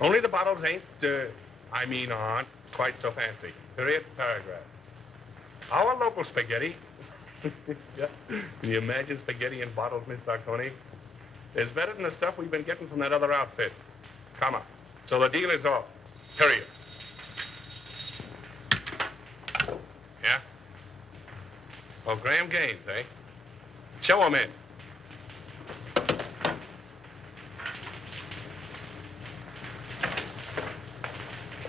Only the bottles aren't quite so fancy. Period, paragraph. Our local spaghetti. Yeah. Can you imagine spaghetti in bottles, Miss Sarconi? It's better than the stuff we've been getting from that other outfit. Come on. So the deal is off. Period. Yeah? Oh, Graham Gaines, eh? Show him in.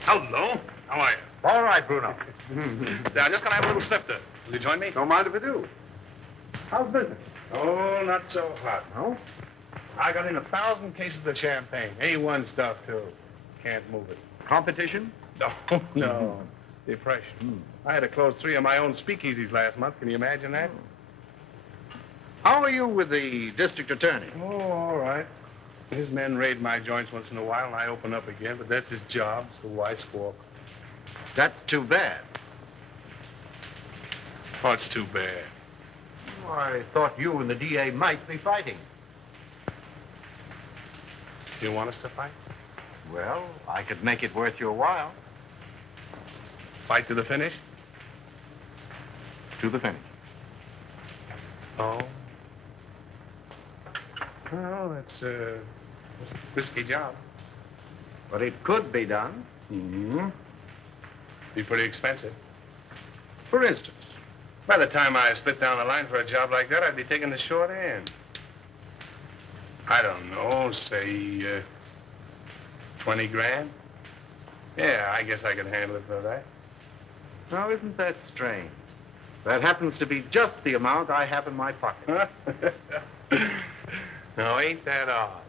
Hello. How are you? All right, Bruno. Yeah, I'm just going to have a little snifter. Will you join me? Don't mind if I do. How's business? Oh, not so hot. No? I got in 1,000 cases of champagne. A1 stuff, too. Can't move it. Competition? No, no. Depression. I had to close 3 of my own speakeasies last month. Can you imagine that? How are you with the district attorney? Oh, all right. His men raid my joints once in a while, and I open up again, but that's his job, so why squawk? That's too bad. What's too bad? Oh, I thought you and the DA might be fighting. You want us to fight? Well, I could make it worth your while. Fight to the finish? To the finish. Oh. Well, that's a risky job. But it could be done. Mm-hmm. Be pretty expensive. For instance? By the time I split down the line for a job like that, I'd be taking the short end. I don't know, say, 20 grand? Yeah, I guess I could handle it for that. Now, isn't that strange? That happens to be just the amount I have in my pocket. No, ain't that odd?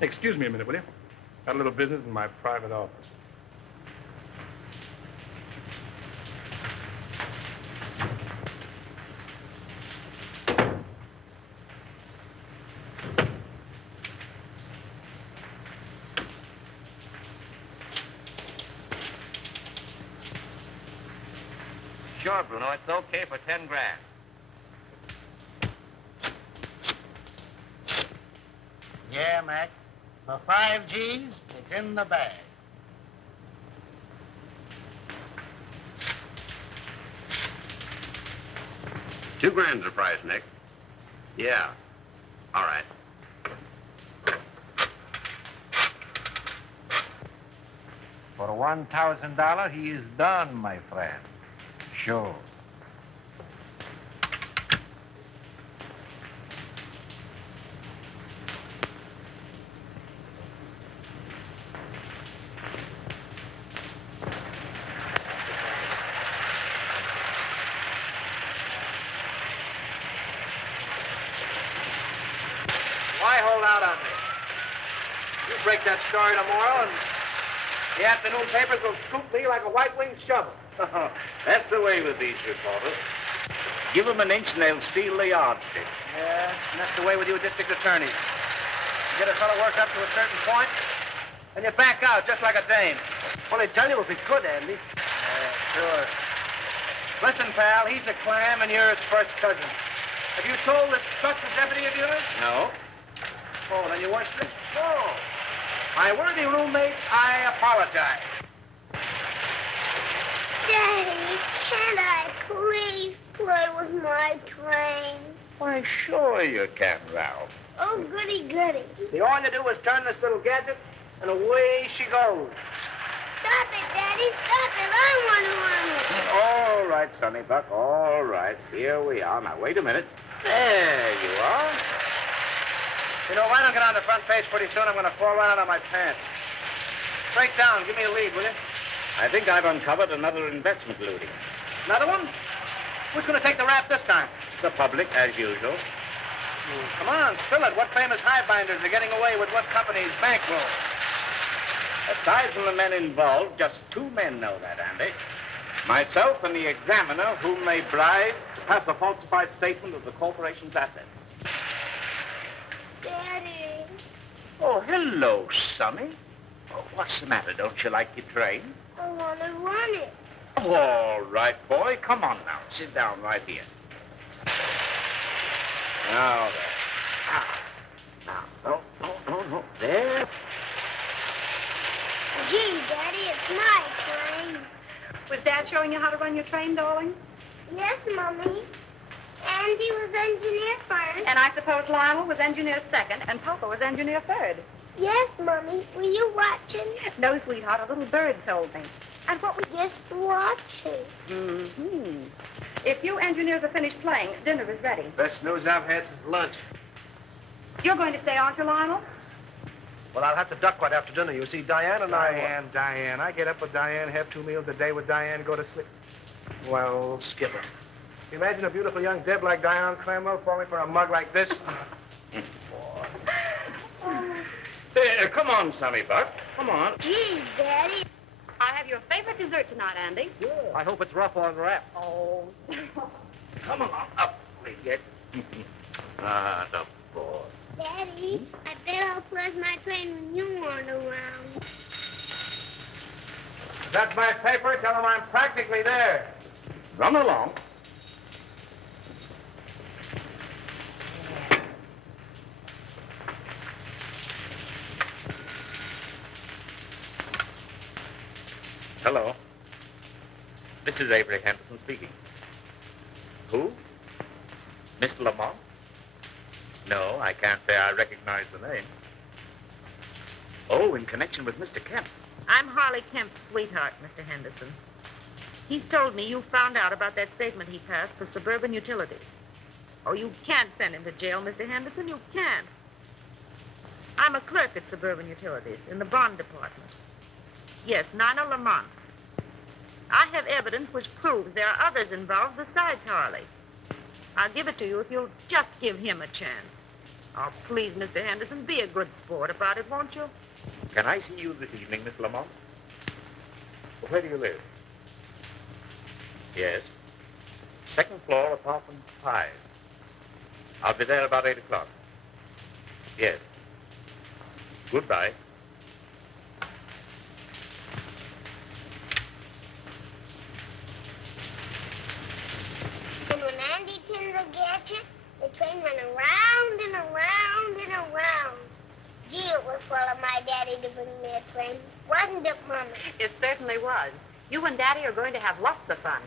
Excuse me a minute, will you? Got a little business in my private office. Sure, Bruno, it's okay for 10 grand. Yeah, Mac. For 5 G's, it's in the bag. $2 grand's the price, Nick. Yeah. All right. For $1,000, he is done, my friend. Sure. Why hold out on me? You break that story tomorrow, and the afternoon papers will scoop me like a white-winged shovel. That's the way with these reporters. Give them an inch and they'll steal the yardstick. Yeah, and that's the way with you district attorneys. You get a fellow worked up to a certain point, and you back out just like a dame. Well, they tell you if it's good, Andy. Yeah, sure. Listen, pal, he's a clam and you're his first cousin. Have you told this trusted deputy of yours? No. Oh, then you weren't sick? Oh. My worthy roommate, I apologize. Daddy, can't I please play with my train? Why, sure you can, Ralph. Oh, goody, goody. See, all you do is turn this little gadget, and away she goes. Stop it, Daddy, stop it. I want to run it. All right, Sonny Buck, all right. Here we are. Now, wait a minute. There you are. You know, if I don't get on the front page pretty soon, I'm going to fall right out of my pants. Break down. Give me a lead, will you? I think I've uncovered another investment looting. Another one? Who's going to take the rap this time? The public, as usual. Come on, spill it. What famous highbinders are getting away with what company's bankroll? Aside from the men involved, just 2 men know that, Andy. Myself and the examiner, whom they bribed to pass a falsified statement of the corporation's assets. Daddy. Oh, hello, Sonny. Oh, what's the matter? Don't you like your train? I want to run it. All right, boy. Come on now. Sit down right here. Now, there. My train. Was Dad showing you how to run your train, darling? Yes, Mommy. Andy was engineer first. And I suppose Lionel was engineer second, and Papa was engineer third. Yes, Mommy. Were you watching? No, sweetheart, a little bird told me. And what was just watching? Mm-hmm. If you engineers are finished playing, dinner is ready. Best news I've had since lunch. You're going to stay, aren't you, Lionel? Well, I'll have to duck right after dinner. You see, Diane and Diane. I get up with Diane, have 2 meals a day with Diane, go to sleep. Well, Skipper. Imagine a beautiful young Deb like Diane Clamwell falling for a mug like this. Hey, come on, Sonny Buck. Come on. Geez, Daddy. I have your favorite dessert tonight, Andy. I hope it's rough on wrap. Oh. Come on, up we get. Ah, the boy. Daddy, I bet I'll flush my train when you aren't around. That's my paper. Tell them I'm practically there. Run along. Hello. This is Avery Henderson speaking. Who? Mr. Lamont? No, I can't say I recognize the name. Oh, in connection with Mr. Kemp. I'm Harley Kemp's sweetheart, Mr. Henderson. He's told me you found out about that statement he passed for Suburban Utilities. Oh, you can't send him to jail, Mr. Henderson. You can't. I'm a clerk at Suburban Utilities in the bond department. Yes, Nina Lamont. I have evidence which proves there are others involved besides Harley. I'll give it to you if you'll just give him a chance. Oh, please, Mr. Henderson, be a good sport about it, won't you? Can I see you this evening, Miss Lamont? Where do you live? Yes. Second floor, apartment 5. I'll be there about 8 o'clock. Yes. Goodbye. And when Andy turned the gadget, the train went around and around and around. Gee, it was full of my daddy to bring me a train. Wasn't it, Mommy? It certainly was. You and Daddy are going to have lots of fun,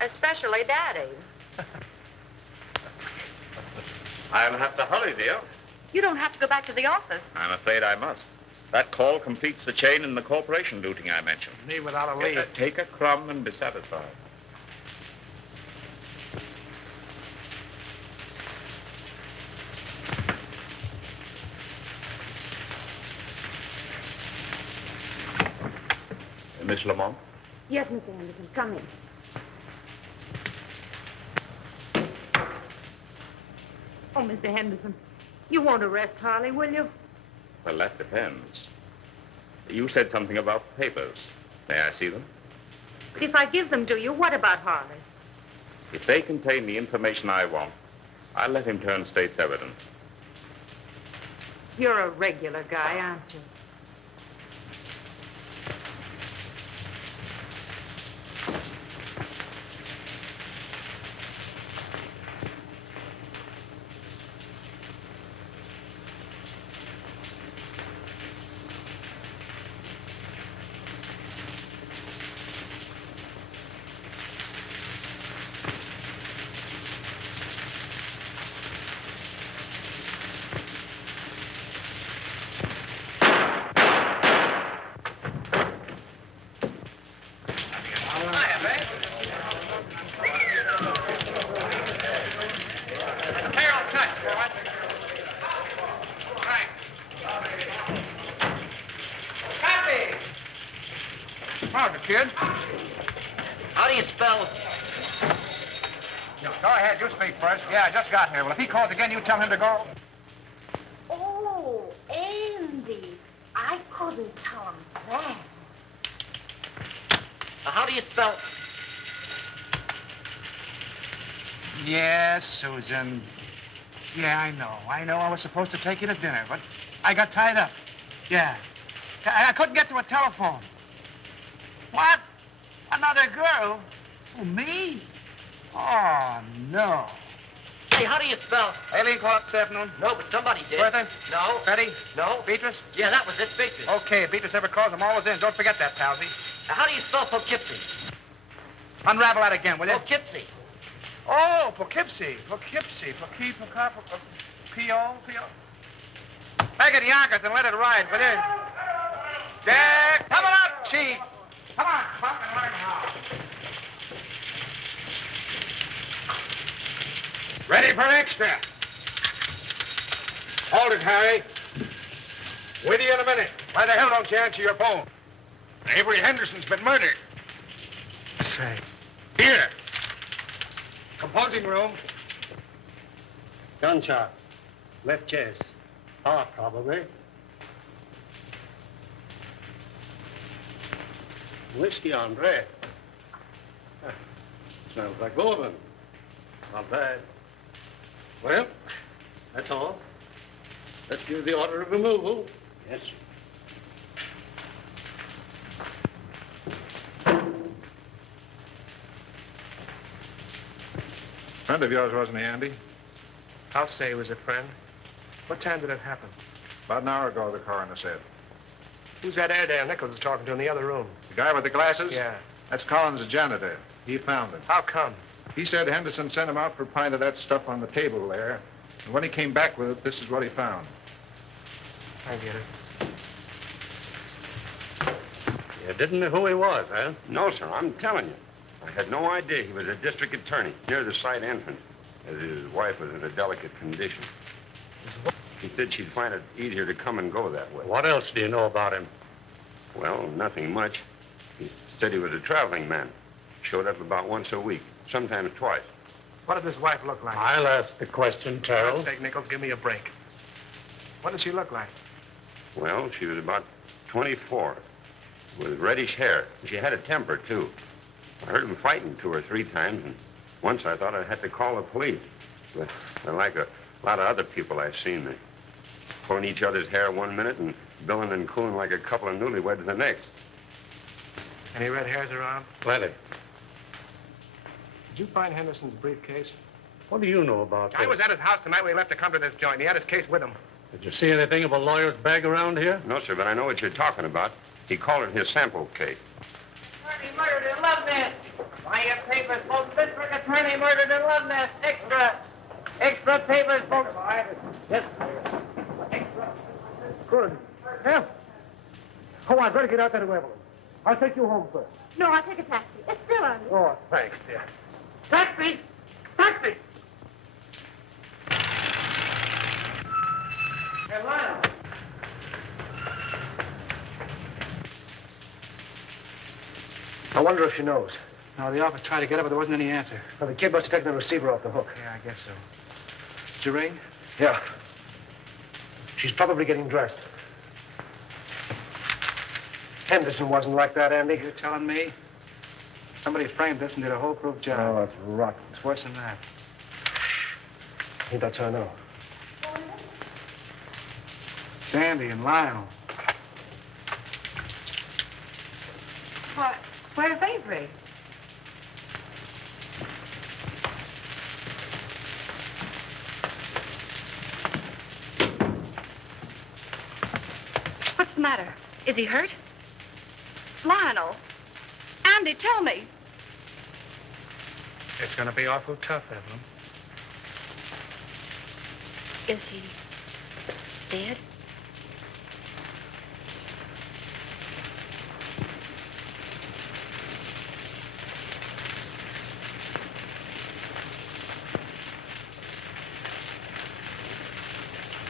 especially Daddy. I'll have to hurry, dear. You don't have to go back to the office. I'm afraid I must. That call completes the chain in the corporation looting I mentioned. Me without a lead. Take a crumb and be satisfied. Miss Lamont? Yes, Mr. Henderson, come in. Oh, Mr. Henderson, you won't arrest Harley, will you? Well, that depends. You said something about papers. May I see them? But if I give them to you, what about Harley? If they contain the information I want, I'll let him turn state's evidence. You're a regular guy, aren't you? How's it, kid? How do you spell? Go ahead, you speak first. Yeah, I just got here. Well, if he calls again, you tell him to go. Oh, Andy. I couldn't tell him that. How do you spell? Yes, Susan. Yeah, I know. I was supposed to take you to dinner, but I got tied up. Yeah. I couldn't get to a telephone. What? Another girl? Oh, me? Oh, no. Hey, how do you spell? Aileen called up this afternoon. No, but somebody did. Bertha? No. Betty? No. Beatrice? Yeah, that was it, Beatrice. Okay, Beatrice ever calls, I'm always in. Don't forget that, Palsy. Now, how do you spell Poughkeepsie? Unravel that again, will you? Poughkeepsie. Oh, Poughkeepsie. Poughkeepsie. P-O. Make it Yonkers and let it ride, will you? Jack, coming up, Chief. Come on, Buck, and learn how. Ready for extra. Hold it, Harry. With you in a minute. Why the hell don't you answer your phone? Avery Henderson's been murdered. Say. Here. Composing room. Gunshot. Left chest. Heart, probably. Whiskey on breath. Sounds like Golden. Not bad. Well, that's all. Let's give the order of removal. Yes, sir. Friend of yours, wasn't he, Andy? I'll say he was a friend. What time did it happen? About an hour ago, the coroner said. Who's that Airedale Nichols was talking to in the other room? The guy with the glasses? Yeah. That's Collins, the janitor. He found him. How come? He said Henderson sent him out for a pint of that stuff on the table there. And when he came back with it, this is what he found. I get it. You didn't know who he was, huh? No, sir, I'm telling you. I had no idea he was a district attorney near the side entrance, as his wife was in a delicate condition. He said she'd find it easier to come and go that way. What else do you know about him? Well, nothing much. He said he was a traveling man. Showed up about once a week, sometimes twice. What did his wife look like? I'll ask the question, For Terrell. God's sake, Nichols, give me a break. What did she look like? Well, she was about 24, with reddish hair. She had a temper, too. I heard them fighting 2 or 3 times, and once I thought I had to call the police. But they're like a lot of other people I've seen. They're pulling each other's hair one minute and billing and cooing like a couple of newlyweds the next. Any red hairs around? Plenty. Did you find Henderson's briefcase? What do you know about I this? was at his house the night we left to come to this joint. He had his case with him. Did you see anything of a lawyer's bag around here? No, sir, but I know what you're talking about. He called it his sample case. Attorney murdered in Love Nest. Buy your papers, folks. District attorney murdered in Love Nest. Extra. Extra papers, folks. Yes. Extra. Good. Yeah. Come on, better get out there to Evelyn. I'll take you home first. No, I'll take a taxi. It's still on. Oh, thanks, dear. Taxi. Taxi. Hey, Lionel. I wonder if she knows. No, the office tried to get her, but there wasn't any answer. Well, the kid must have taken the receiver off the hook. Yeah, I guess so. Did you ring? Yeah. She's probably getting dressed. Henderson wasn't like that, Andy. You're telling me? Somebody framed this and did a whole-proof job. Oh, that's rotten. It's worse than that. I think that's how I know. Sandy and Lionel. What? Where's Avery? What's the matter? Is he hurt? Lionel. Andy, tell me. It's going to be awful tough, Evelyn. Is he dead?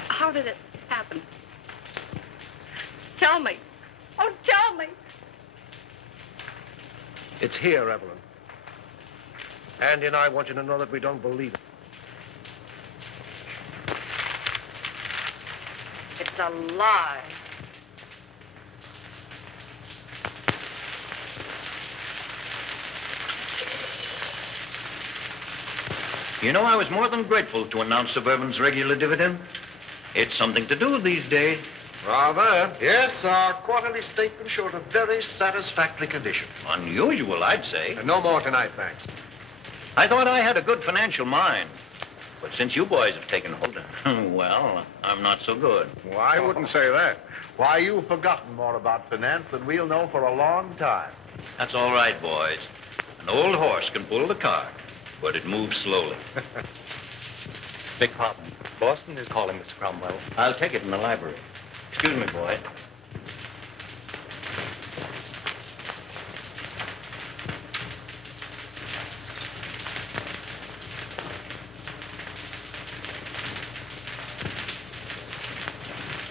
How did it happen? Tell me. Oh, tell me. It's here, Evelyn. Andy and I want you to know that we don't believe it. It's a lie. You know, I was more than grateful to announce Suburban's regular dividend. It's something to do these days. Rather. Yes, our quarterly statement showed a very satisfactory condition. Unusual, I'd say. No more tonight, thanks. I thought I had a good financial mind. But since you boys have taken hold, well, I'm not so good. Well, I wouldn't say that. Why, you've forgotten more about finance than we'll know for a long time. That's all right, boys. An old horse can pull the cart, but it moves slowly. Beg pardon. Boston is calling, Mr. Cromwell. I'll take it in the library. Excuse me, boy.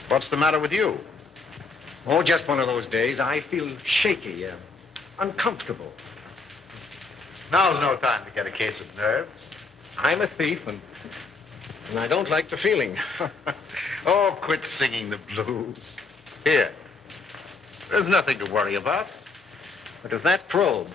What's the matter with you? Oh, just one of those days. I feel shaky, uncomfortable. Now's no time to get a case of nerves. I'm a thief, and I don't like the feeling. Oh, quit singing the blues. Here. There's nothing to worry about. But if that probe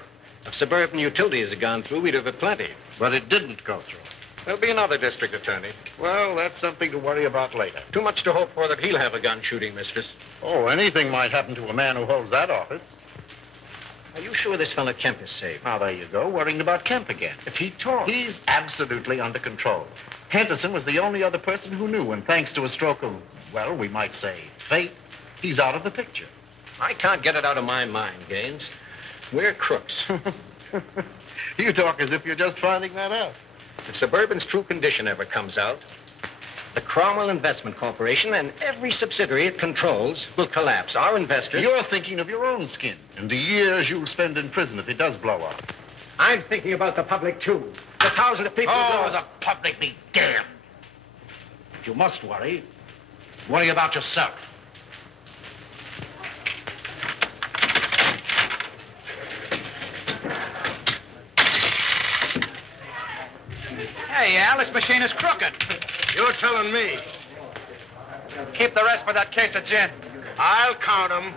of suburban utilities had gone through, we'd have had plenty. But it didn't go through. There'll be another district attorney. Well, that's something to worry about later. Too much to hope for that he'll have a gun shooting mistress. Oh, anything might happen to a man who holds that office. Are you sure this fellow Kemp is safe? Now, there you go, worrying about Kemp again. If he talks. He's absolutely under control. Henderson was the only other person who knew, and thanks to a stroke of, well, we might say, fate, he's out of the picture. I can't get it out of my mind, Gaines. We're crooks. You talk as if you're just finding that out. If Suburban's true condition ever comes out, the Cromwell Investment Corporation and every subsidiary it controls will collapse. Our investors... You're thinking of your own skin and the years you'll spend in prison if it does blow up. I'm thinking about the public, too. The thousands of people... Oh, the public be damned. If you must worry about yourself. Hey, Al, this machine is crooked. You're telling me. Keep the rest for that case of gin. I'll count them.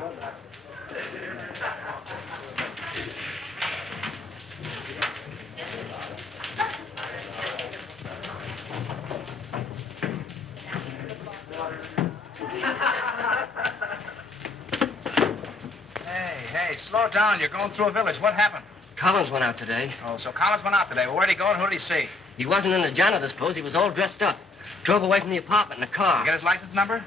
Hey, slow down. You're going through a village. What happened? Collins went out today. Oh, so Collins went out today. Well, where'd he go and who did he see? He wasn't in the janitor's clothes. He was all dressed up. Drove away from the apartment in a car. You get his license number?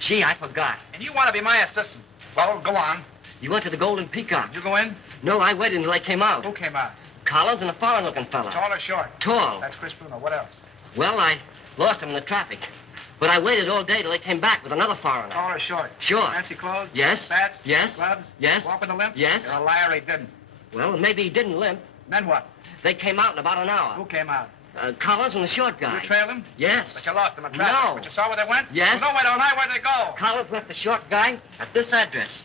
Gee, I forgot. And you want to be my assistant. Well, go on. He went to the Golden Peacock. Did you go in? No, I waited until I came out. Who came out? Collins and a foreign-looking fella. Tall or short? Tall. That's Chris Bruno. What else? Well, I lost him in the traffic. But I waited all day till they came back with another foreigner. Tall or short? Short. Fancy clothes? Yes. Spats? Yes. Gloves? Yes. Walk with a limp? Yes. You're a liar, he didn't. Well, maybe he didn't limp. Then what? They came out in about an hour. Who came out? Collins and the short guy. You trailed him? Yes. But you lost him in traffic. No. But you saw where they went? Yes. Well, no, wait all night. Where'd they go? Collins left the short guy at this address.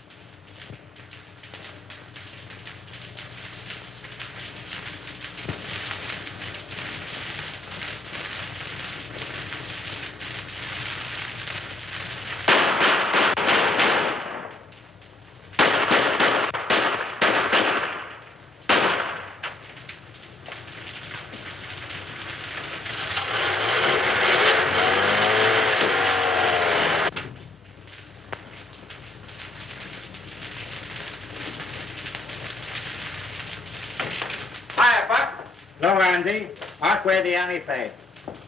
Hiya, Buck. Hello, Andy. Parkway the alley pay.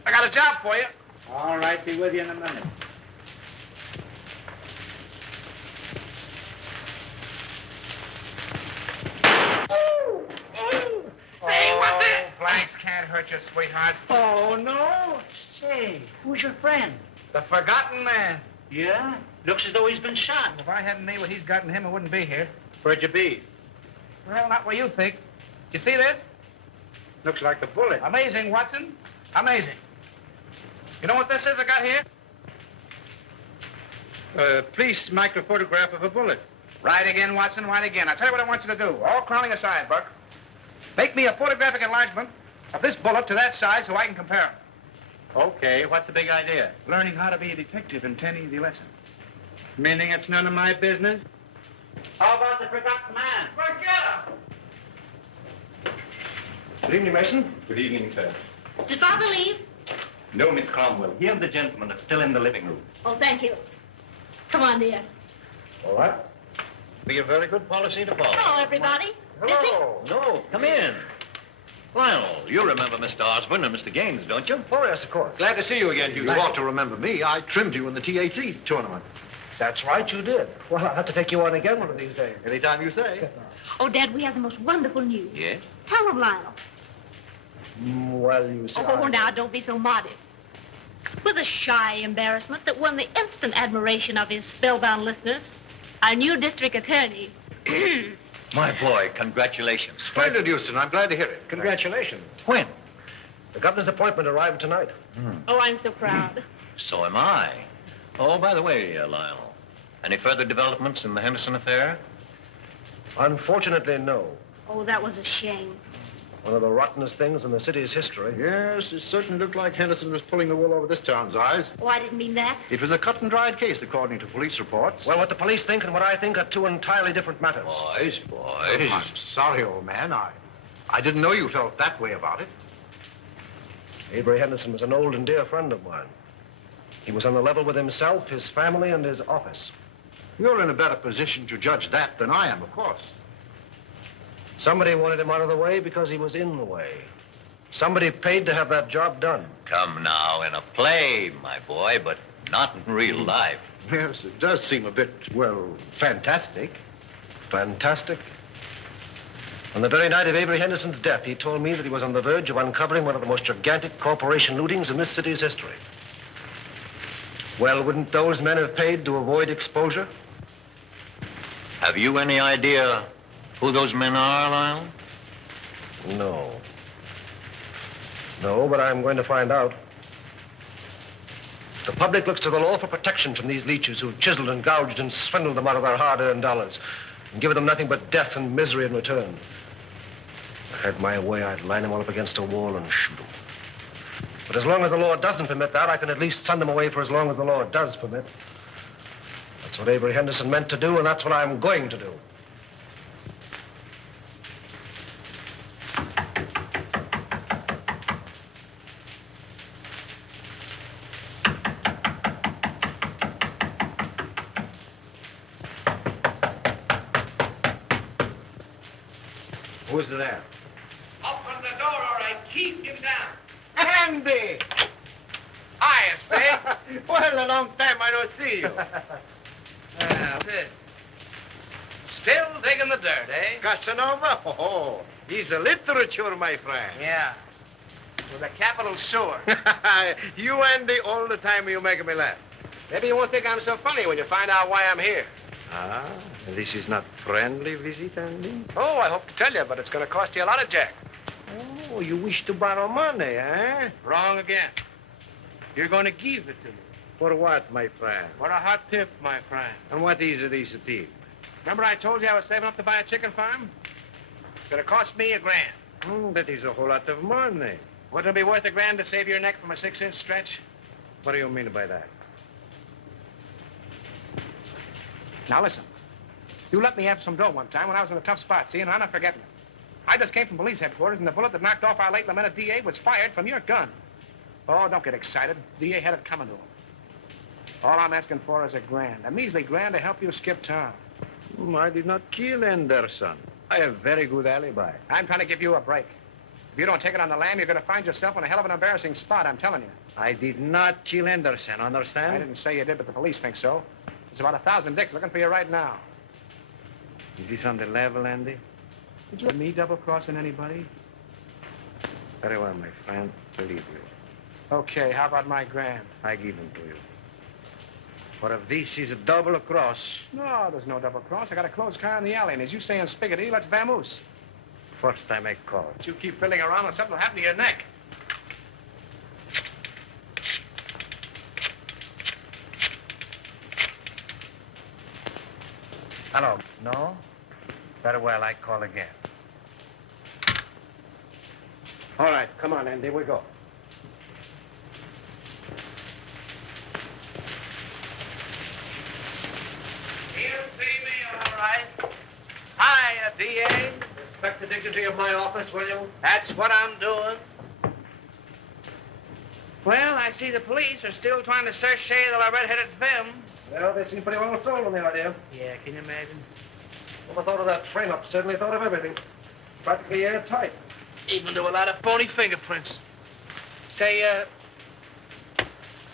I got a job for you. All right, be with you in a minute. Say, what the... Blanks can't hurt you, sweetheart. Oh, no. Say, who's your friend? The forgotten man. Yeah? Looks as though he's been shot. If I hadn't made what he's got in him, I wouldn't be here. Where'd you be? Well, not what you think. You see this? Looks like the bullet. Amazing, Watson. Amazing. You know what this is I got here? Police microphotograph of a bullet. Right again, Watson, right again. I'll tell you what I want you to do. All crowning aside, Buck. Make me a photographic enlargement of this bullet to that size so I can compare them. Okay, what's the big idea? Learning how to be a detective and 10 easy lessons. Meaning it's none of my business? How about the forgotten man? Forget him! Good evening, Mason. Good evening, sir. Did Father leave? No, Miss Cromwell. He and the gentleman are still in the living room. Oh, thank you. Come on, dear. All right. Be a very good policy to follow. Hello, everybody. Hello. No, come in. Lionel, you remember Mr. Osborne and Mr. Gaines, don't you? Oh, yes, of course. Glad to see you again, You ought to remember me. I trimmed you in the TAT tournament. That's right, you did. Well, I'll have to take you on again one of these days. Anytime you say. Oh, Dad, we have the most wonderful news. Yes? Tell them, Lionel. Well, you see. Oh, now, don't be so modest. With a shy embarrassment that won the instant admiration of his spellbound listeners, our new district attorney. My boy, congratulations. Splendid, Houston. I'm glad to hear it. Congratulations. When? The governor's appointment arrived tonight. Oh, I'm so proud. So am I. Oh, by the way, Lionel, any further developments in the Henderson affair? Unfortunately, no. Oh, that was a shame. One of the rottenest things in the city's history. Yes, it certainly looked like Henderson was pulling the wool over this town's eyes. Oh, I didn't mean that. It was a cut and dried case, according to police reports. Well, what the police think and what I think are two entirely different matters. Boys. I'm sorry, old man. I didn't know you felt that way about it. Avery Henderson was an old and dear friend of mine. He was on the level with himself, his family, and his office. You're in a better position to judge that than I am, of course. Somebody wanted him out of the way because he was in the way. Somebody paid to have that job done. Come now, in a play, my boy, but not in real life. Yes, it does seem a bit, well, fantastic. Fantastic. On the very night of Avery Henderson's death, he told me that he was on the verge of uncovering one of the most gigantic corporation lootings in this city's history. Well, wouldn't those men have paid to avoid exposure? Have you any idea who those men are, Lionel? No. No, but I'm going to find out. The public looks to the law for protection from these leeches who've chiseled and gouged and swindled them out of their hard-earned dollars and given them nothing but death and misery in return. If I had my way, I'd line them all up against a wall and shoot them. But as long as the law doesn't permit that, I can at least send them away for as long as the law does permit. That's what Avery Henderson meant to do, and that's what I'm going to do. Who's there? Open the door, all right. Keep him down. Andy! Hi, Spade. Well, a long time I don't see you. That's it. Still digging the dirt, eh? Casanova? Oh, he's a literature, my friend. Yeah. With a capital sewer. You, Andy, all the time you make me laugh. Maybe you won't think I'm so funny when you find out why I'm here. Ah, this is not friendly visit, Andy? Oh, I hope to tell you, but it's going to cost you a lot of jack. Oh, you wish to borrow money, eh? Wrong again. You're going to give it to me. For what, my friend? For a hot tip, my friend. And what is this tip? Remember I told you I was saving up to buy a chicken farm? It's going to cost me $1,000. That is a whole lot of money. Wouldn't it be worth $1,000 to save your neck from a 6-inch stretch? What do you mean by that? Now, listen. You let me have some dough one time when I was in a tough spot, see, and I'm not forgetting it. I just came from police headquarters, and the bullet that knocked off our late lamented DA was fired from your gun. Oh, don't get excited. DA had it coming to him. All I'm asking for is $1,000. A measly $1,000 to help you skip town. I did not kill Anderson. I have very good alibi. I'm trying to give you a break. If you don't take it on the lam, you're going to find yourself in a hell of an embarrassing spot, I'm telling you. I did not kill Anderson, understand? I didn't say you did, but the police think so. There's about 1,000 dicks looking for you right now. Is this on the level, Andy? Did you me double-crossing anybody? Very well, my friend. Believe you. Okay, how about my $1,000? I give them to you. For if this is a double cross... No, there's no double cross. I got a closed car in the alley, and as you say in Spiggity, let's vamoose. First time I call. But you keep fiddling around and something will happen to your neck. Hello. No? Very well, I call again. All right, come on, Andy, we go. He'll see me, all right. Hiya, D.A. Respect the dignity of my office, will you? That's what I'm doing. Well, I see the police are still trying to search shade of our red-headed femme. Well, they seem pretty well sold on the idea. Yeah, can you imagine? Never thought of that frame-up. Certainly thought of everything. Practically airtight. Even to a lot of phony fingerprints. Say,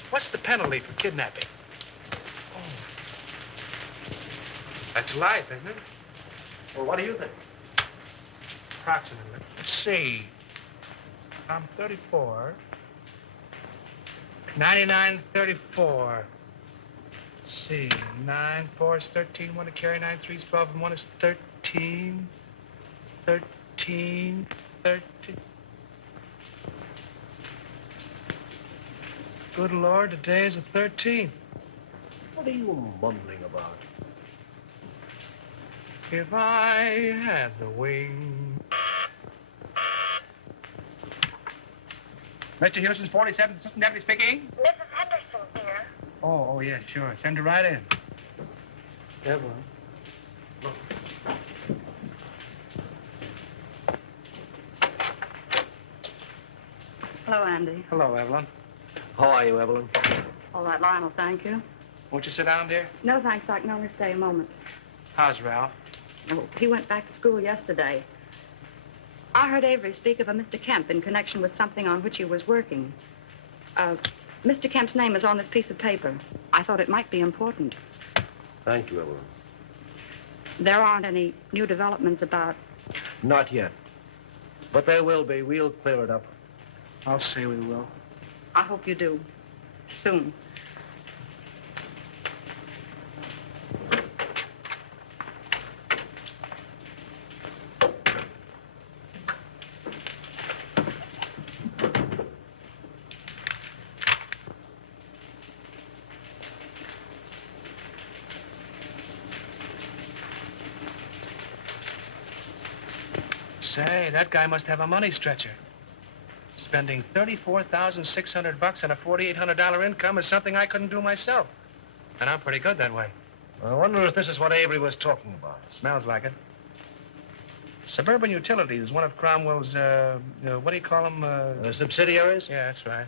what's the penalty for kidnapping? Oh. That's life, isn't it? Well, what do you think? Approximately. Let's see. I'm 34. 99, 34. Let's see. 9, 4 is 13. 1 to carry. 9, 3 is 12. And 1 is 13. 13. 13. Good Lord, today is the 13th. What are you mumbling about? If I had the wing. Mr. Houston's 47th Assistant Deputy speaking. Mrs. Henderson here. Oh, yeah, sure. Send her right in. Evelyn. Hello, Andy. Hello, Evelyn. How are you, Evelyn? All right, Lionel, thank you. Won't you sit down, dear? No, thanks. I can only stay a moment. How's Ralph? Oh, he went back to school yesterday. I heard Avery speak of a Mr. Kemp in connection with something on which he was working. Mr. Kemp's name is on this piece of paper. I thought it might be important. Thank you, Evelyn. There aren't any new developments about... Not yet. But there will be. We'll clear it up. I'll say we will. I hope you do. Soon. Say, that guy must have a money stretcher. Spending $34,600 on a $4,800 income is something I couldn't do myself. And I'm pretty good that way. I wonder if this is what Avery was talking about. Smells like it. Suburban Utilities is one of Cromwell's, what do you call them? Subsidiaries? Yeah, that's right.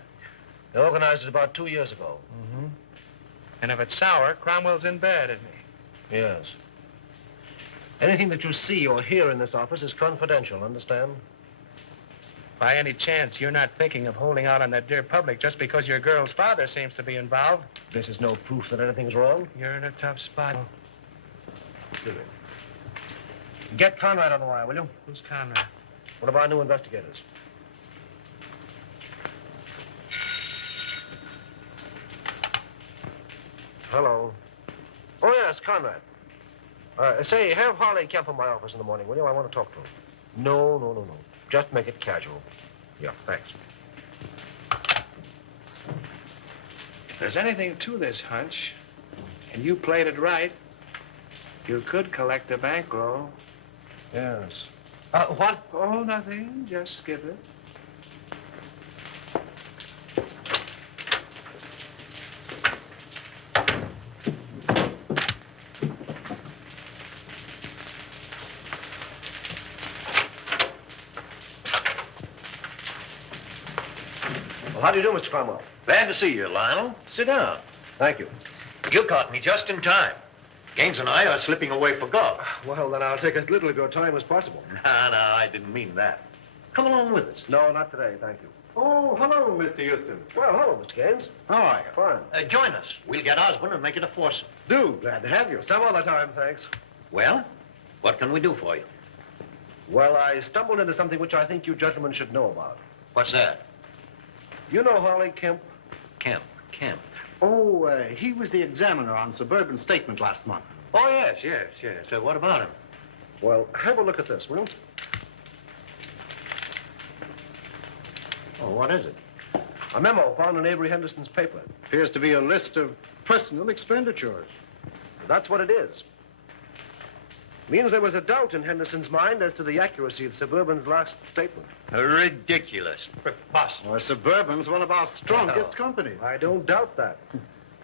They organized it about 2 years ago. Mm-hmm. And if it's sour, Cromwell's in bed, isn't he? Yes. Anything that you see or hear in this office is confidential, understand? By any chance, you're not thinking of holding out on that dear public just because your girl's father seems to be involved? This is no proof that anything's wrong. You're in a tough spot. Good. Get Conrad on the wire, will you? Who's Conrad? One of our new investigators. Hello. Oh, yes, Conrad. Say, have Harley Kemp in my office in the morning, will you? I want to talk to him. No. Just make it casual. Yeah, thanks. If there's anything to this hunch, and you played it right, you could collect a bankroll. Yes. What? Oh, nothing. Just skip it. Well, how do you do, Mr. Cromwell? Glad to see you, Lionel. Sit down. Thank you. You caught me just in time. Gaines and I are slipping away for golf. Well, then I'll take as little of your time as possible. No, I didn't mean that. Come along with us. No, not today, thank you. Oh, hello, Mr. Houston. Well, hello, Mr. Gaines. How are you? Fine. Join us. We'll get Osborne and make it a foursome. Do. Glad to have you. Some other time, thanks. Well, what can we do for you? Well, I stumbled into something which I think you gentlemen should know about. What's that? You know Harley Kemp? Kemp. Oh, he was the examiner on Suburban Statement last month. Oh, yes. What about him? Well, have a look at this, will you? Oh, what is it? A memo found in Avery Henderson's paper. Appears to be a list of personal expenditures. That's what it is. Means there was a doubt in Henderson's mind as to the accuracy of Suburban's last statement. Ridiculous. Preposterous. Suburban's one of our strongest companies. I don't doubt that.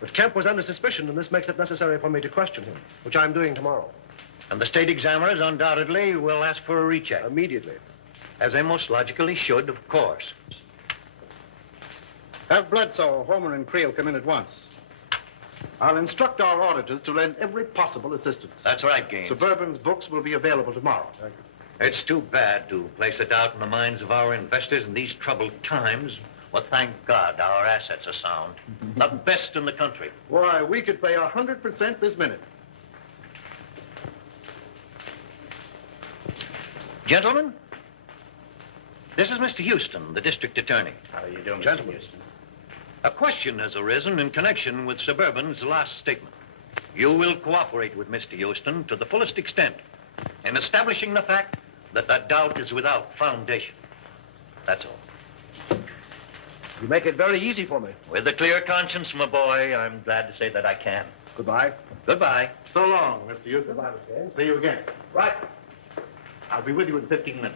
But Kemp was under suspicion, and this makes it necessary for me to question him, which I'm doing tomorrow. And the state examiners undoubtedly will ask for a recheck. Immediately. As they most logically should, of course. Have Bledsoe, Homer, and Creel come in at once. I'll instruct our auditors to lend every possible assistance. That's right, Gaines. Suburban's books will be available tomorrow. Thank It's too bad to place a doubt in the minds of our investors in these troubled times. Well, thank God our assets are sound. The best in the country. Why, we could pay 100% this minute. Gentlemen, this is Mr. Houston, the district attorney. How are you doing, Gentlemen. Mr. Houston? A question has arisen in connection with Suburban's last statement. You will cooperate with Mr. Houston to the fullest extent in establishing the fact that the doubt is without foundation. That's all. You make it very easy for me. With a clear conscience, my boy, I'm glad to say that I can. Goodbye. Goodbye. So long, Mr. Houston. Goodbye, Mr. Haynes. See you again. Right. I'll be with you in 15 minutes.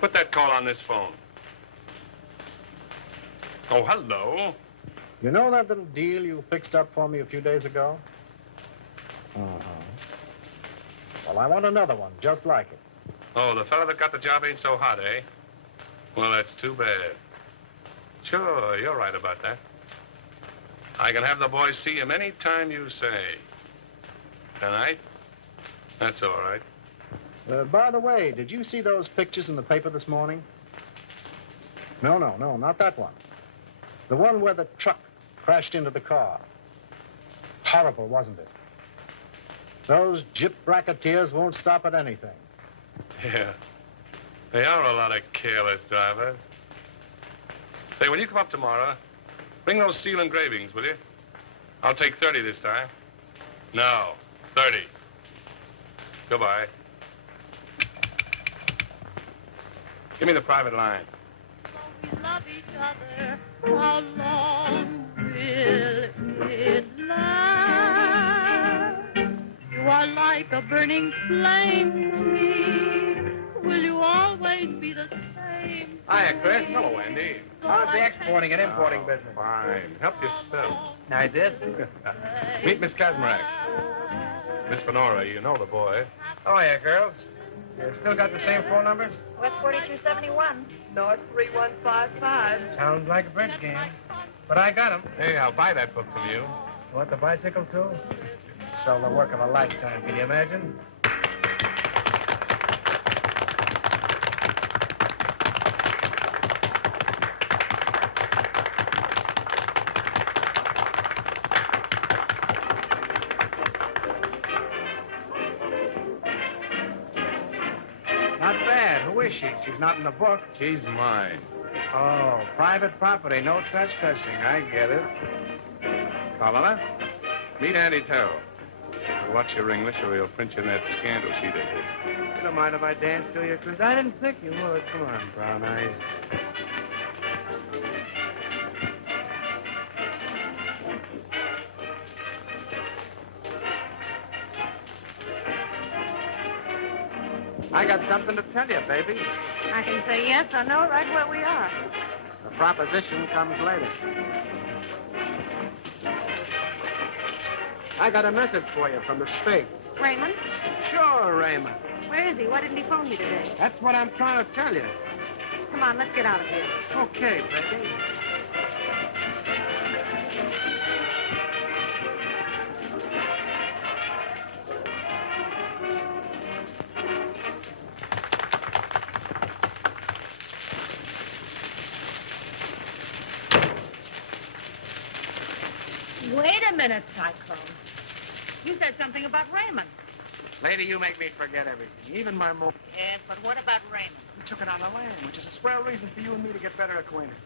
Put that call on this phone. Oh, hello. You know that little deal you fixed up for me a few days ago? Well, I want another one, just like it. Oh, the fellow that got the job ain't so hot, eh? Well, that's too bad. Sure, you're right about that. I can have the boys see him any time you say. Tonight? That's all right. By the way, did you see those pictures in the paper this morning? No, not that one. The one where the truck crashed into the car. Horrible, wasn't it? Those gyp racketeers won't stop at anything. Yeah. They are a lot of careless drivers. Say, when you come up tomorrow, bring those steel engravings, will you? I'll take 30 this time. No, 30. Goodbye. Give me the private line. We love each other. How long will it last? You are like a burning flame to me. Will you always be the same? Hiya, Chris. Hello, Andy. How's the exporting and importing business? Fine. Help yourself. I did. Meet Miss Kazmarek. Miss Fenora, you know the boy. Oh, yeah, girls. You still got the same phone numbers? West 4271. North 3155. Sounds like a bridge game. But I got 'em. Hey, I'll buy that book from you. You want the bicycle, too? So the work of a lifetime, can you imagine? Not bad. Who is she? She's not in the book. She's mine. Oh, private property, no trespassing. I get it. Colonna, meet Andy Terrell. Watch your English or he'll print you in that scandal sheet of his. You don't mind if I dance to you, Chris? I didn't think you would. Come on, brown eyes. I got something to tell you, baby. I can say yes or no right where we are. The proposition comes later. I got a message for you from the state. Raymond? Sure, Raymond. Where is he? Why didn't he phone me today? That's what I'm trying to tell you. Come on, let's get out of here. Okay, baby. Wait a minute, Cyclone. You said something about Raymond. Lady, you make me forget everything, even my mom. Yes, but what about Raymond? We took it on the lam, which is a swell reason for you and me to get better acquainted.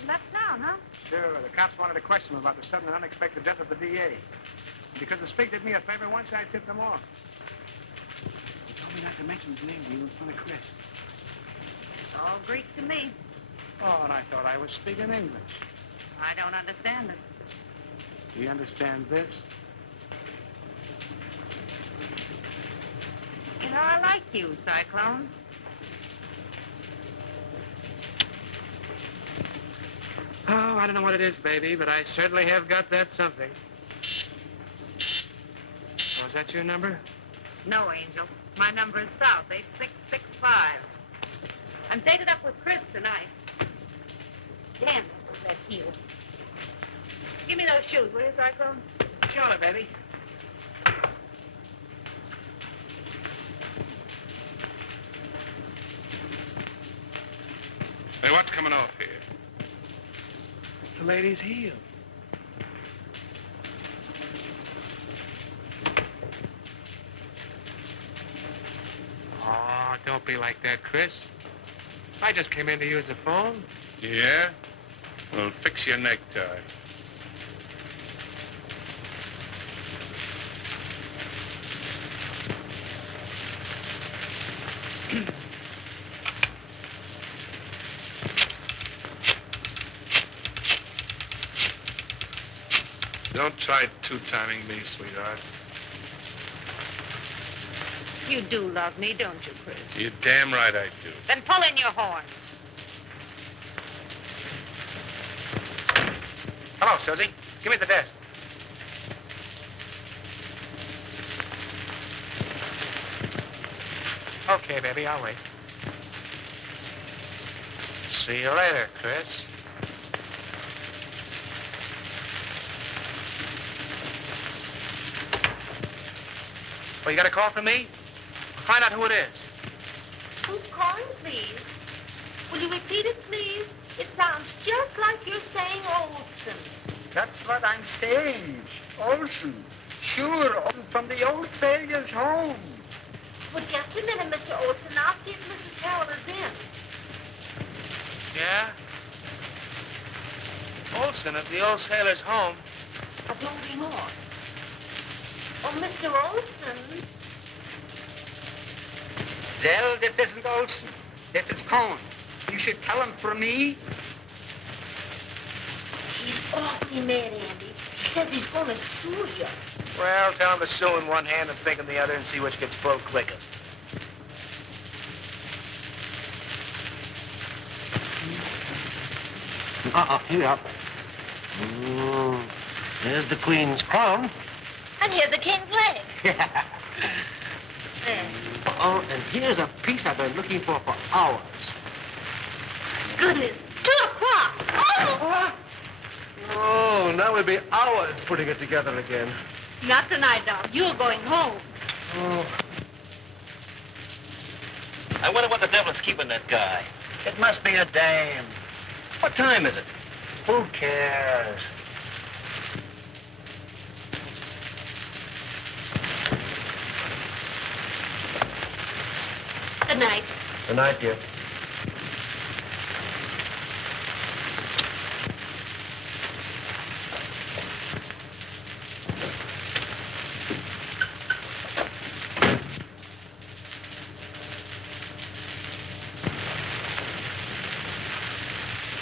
He left town, huh? Sure, the cops wanted to question him about the sudden and unexpected death of the DA. Because the Spig did me a favor once, I tipped him off. He told me not to mention his name to you in front of Chris. It's all Greek to me. Oh, and I thought I was speaking English. I don't understand it. Do you understand this? You know, I like you, Cyclone. Oh, I don't know what it is, baby, but I certainly have got that something. Oh, is that your number? No, Angel. My number is South 866 5. I'm dated up with Chris tonight. Damn, that heel. Give me those shoes, will you, Cyclone? Sure, baby. Hey, what's coming off here? The lady's heel. Oh, don't be like that, Chris. I just came in to use the phone. Yeah? Well, fix your necktie. Don't try two-timing me, sweetheart. You do love me, don't you, Chris? You're damn right I do. Then pull in your horns. Hello, Susie. Give me the desk. Okay, baby, I'll wait. See you later, Chris. Well, you got a call from me? Find out who it is. Who's calling, please? Will you repeat it, please? It sounds just like you're saying Olson. That's what I'm saying. Olson. Sure, from the old sailor's home. Well, just a minute, Mr. Olson. I'll see if Mrs. Harold is in. Yeah? Olson at the old sailor's home. Oh, don't be more. Oh, Mr. Olson. Well, this isn't Olson. This is Cohn. You should tell him for me. He's awfully mad, Andy. He says he's going to sue you. Well, tell him to sue in one hand and think in the other and see which gets full quickest. Here you are. There's the Queen's crown. And here's the king's leg. There. Oh, and here's a piece I've been looking for hours. Goodness, 2 o'clock. Oh! Oh, now we'll be hours putting it together again. Not tonight, Doc. You're going home. Oh. I wonder what the devil's keeping that guy. It must be a dame. What time is it? Who cares? Good night. Good night, dear.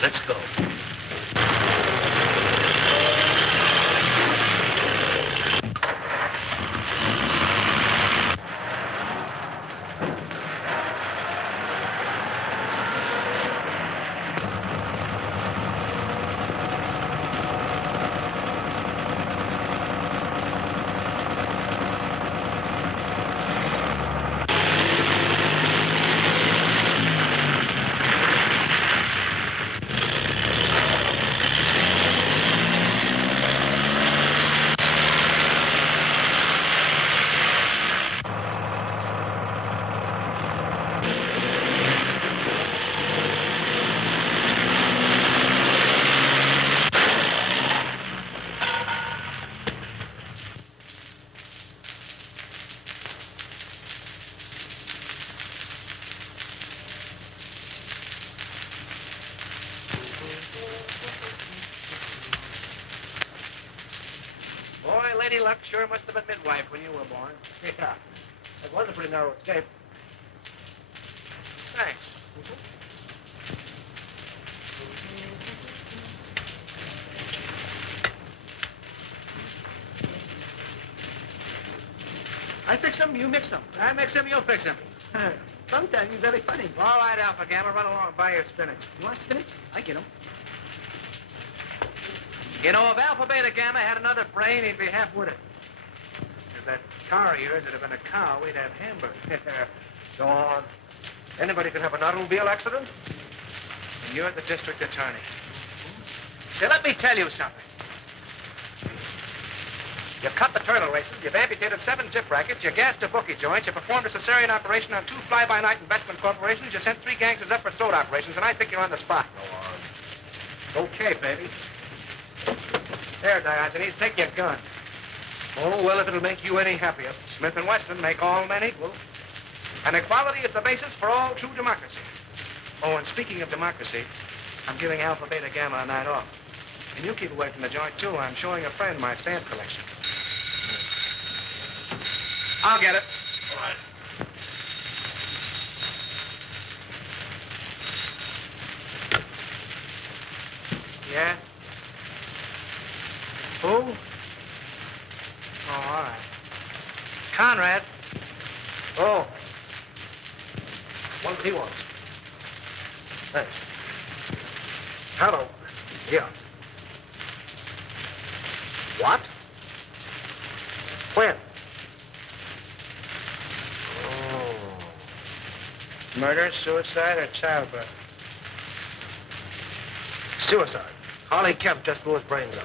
Let's go. Boy, Lady Luck sure must have been midwife when you were born. Yeah. That was a pretty narrow escape. Thanks. I fix them, you mix them. I mix them, you fix them. Sometimes you're very funny. All right, Alpha Gamma, run along and buy your spinach. You want spinach? I get them. You know, if Alpha Beta Gamma had another brain, he'd be half-witted. If that car of yours had been a cow, we'd have hamburgers. Go on. Anybody can have an automobile accident. And you're the district attorney. Say, let me tell you something. You cut the turtle races, you've amputated 7 zip rackets, you gassed a bookie joint, you performed a cesarean operation on 2 fly-by-night investment corporations, you sent 3 gangsters up for throat operations, and I think you're on the spot. Go on. Okay, baby. There, Diogenes, take your gun. Oh, well, if it'll make you any happier. Smith & Wesson make all men equal. And equality is the basis for all true democracy. Oh, and speaking of democracy, I'm giving Alpha, Beta, Gamma a night off. And you keep away from the joint, too. I'm showing a friend my stamp collection. I'll get it. All right. Yeah? Who? Oh, all right. Conrad. Oh. What he wants. Thanks. Hello. Yeah. What? When? Oh. Murder, suicide, or childbirth? Suicide. Harley Kemp just blew his brains out.